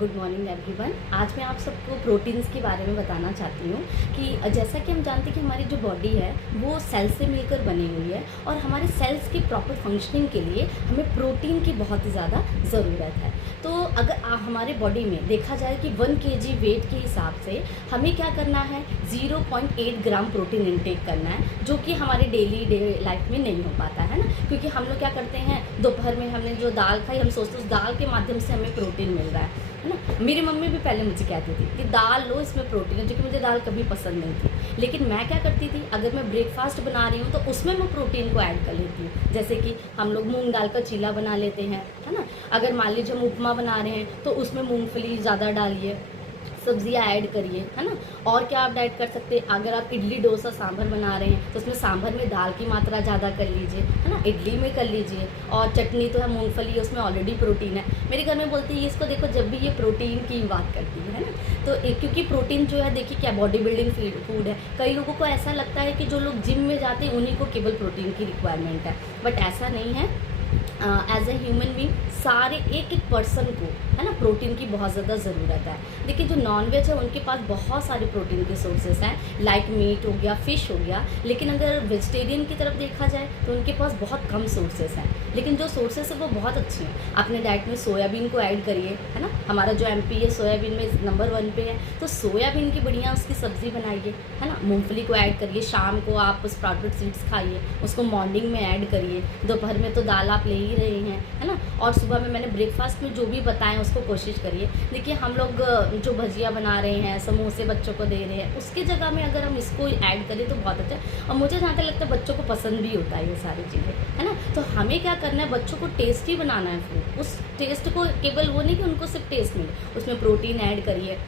Good morning everyone. आज मैं आप सबको प्रोटीन्स के बारे में बताना चाहती हूँ कि जैसा कि हम जानते हैं कि हमारी जो बॉडी है वो सेल से मिलकर बनी हुई है और हमारे सेल्स की प्रॉपर फंक्शनिंग के लिए हमें प्रोटीन की बहुत ही ज़्यादा ज़रूरत है। तो अगर हमारे बॉडी में देखा जाए कि 1 kg वेट के हिसाब से हमें क्या करना है, 0.8 ग्राम प्रोटीन इंटेक करना है, जो कि हमारे डेली लाइफ में नहीं हो पाता है ना। क्योंकि हम लोग क्या करते हैं, दोपहर में हमने जो दाल खाई, हम सोचते उस दाल के माध्यम से हमें प्रोटीन मिल रहा है ना। मेरी मम्मी भी पहले मुझे कहती थी कि दाल लो, इसमें प्रोटीन है, जो कि मुझे दाल कभी पसंद नहीं थी। लेकिन मैं क्या करती थी, अगर मैं ब्रेकफास्ट बना रही हूँ तो उसमें मैं प्रोटीन को ऐड कर लेती हूँ। जैसे कि हम लोग मूंग दाल का चीला बना लेते हैं, है ना। अगर मान लीजिए हम उपमा बना रहे हैं तो उसमें मूंगफली ज़्यादा डालिए, सब्जियाँ ऐड करिए, है ना। और क्या आप ऐड कर सकते हैं, अगर आप इडली डोसा सांभर बना रहे हैं तो उसमें सांभर में दाल की मात्रा ज़्यादा कर लीजिए, है ना। इडली में कर लीजिए। और चटनी तो है, मूंगफली, उसमें ऑलरेडी प्रोटीन है। मेरे घर में बोलती है इसको देखो, जब भी ये प्रोटीन की बात करती है ना, तो क्योंकि प्रोटीन जो है, देखिए क्या बॉडी बिल्डिंग फूड है। कई लोगों को ऐसा लगता है कि जो लोग जिम में जाते हैं उन्हीं को केवल प्रोटीन की रिक्वायरमेंट है, बट ऐसा नहीं है। एज ए ह्यूमन बींग सारे एक पर्सन को, है ना, प्रोटीन की बहुत ज़्यादा ज़रूरत है। देखिए जो नॉनवेज है उनके पास बहुत सारे प्रोटीन के सोर्सेस हैं, लाइक मीट हो गया, फ़िश हो गया। लेकिन अगर वेजिटेरियन की तरफ देखा जाए तो उनके पास बहुत कम सोर्सेस हैं, लेकिन जो सोर्सेस है वो बहुत अच्छे हैं। अपने डाइट में सोयाबीन को ऐड करिए, है ना। हमारा जो एमपी है सोयाबीन में नंबर 1 पे है, तो सोयाबीन की बढ़िया उसकी सब्ज़ी बनाइए, है ना। मूँगफली को ऐड करिए, शाम को आप स्प्राउटेड सीड्स खाइए, उसको मॉर्निंग में ऐड करिए। दोपहर में तो दाल आप ले ही रहे हैं, है ना। और सुबह में मैंने ब्रेकफास्ट में जो भी बताएं उसको कोशिश करिए। देखिए हम लोग जो भजिया बना रहे हैं, समोसे बच्चों को दे रहे हैं, उसकी जगह में अगर हम इसको ऐड करें तो बहुत अच्छा है। और मुझे जहाँ तक लगता है बच्चों को पसंद भी होता है ये सारी चीज़ें, है ना। तो हमें क्या करना है, बच्चों को टेस्टी बनाना है फूड। उस टेस्ट को केवल वो नहीं कि उनको सिर्फ टेस्ट मिले, उसमें प्रोटीन ऐड करिए।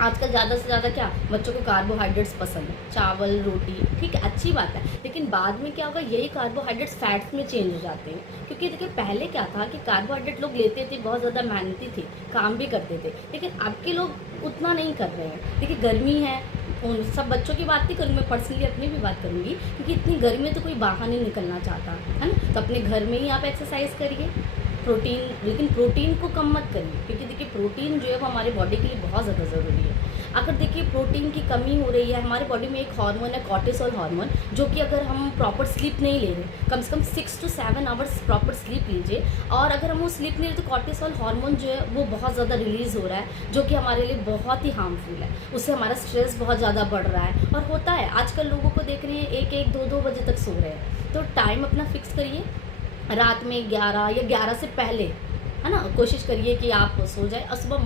आजकल ज़्यादा से ज़्यादा क्या बच्चों को कार्बोहाइड्रेट्स पसंद है, चावल रोटी, ठीक है, अच्छी बात है। लेकिन बाद में क्या होगा, यही कार्बोहाइड्रेट्स फैट्स में चेंज हो जाते हैं। क्योंकि देखिए पहले क्या था कि कार्बोहाइड्रेट लोग लेते थे, बहुत ज़्यादा मेहनती थे, काम भी करते थे। लेकिन अब के लोग उतना नहीं कर रहे हैं। देखिए गर्मी है, उन सब बच्चों की बात नहीं करूँगी, मैं पर्सनली अपनी भी बात करूँगी, क्योंकि इतनी गर्मी में तो कोई बाहर नहीं निकलना चाहता, है ना। तो अपने घर में ही आप एक्सरसाइज करिए, प्रोटीन, लेकिन प्रोटीन को कम मत करिए, क्योंकि देखिए प्रोटीन जो है वो हमारे बॉडी के लिए बहुत ज़्यादा ज़रूरी है। अगर देखिए प्रोटीन की कमी हो रही है, हमारे बॉडी में एक हार्मोन है कॉर्टिसोल हार्मोन, जो कि अगर हम प्रॉपर स्लीप नहीं ले रहे, कम से कम 6 to 7 आवर्स प्रॉपर स्लीप लीजिए, और अगर हम वो स्लीप नहीं ले रहे तो कॉर्टिसोल हार्मोन जो है वो बहुत ज़्यादा रिलीज़ हो रहा है, जो कि हमारे लिए बहुत ही हार्मफुल है। उससे हमारा स्ट्रेस बहुत ज़्यादा बढ़ रहा है। और होता है आजकल लोगों को देख रही है 1-1, 2-2 बजे तक सो रहे हैं। तो टाइम अपना फिक्स करिए, रात में 11 या 11 से पहले, है ना, कोशिश करिए कि आप सो जाए और सुबह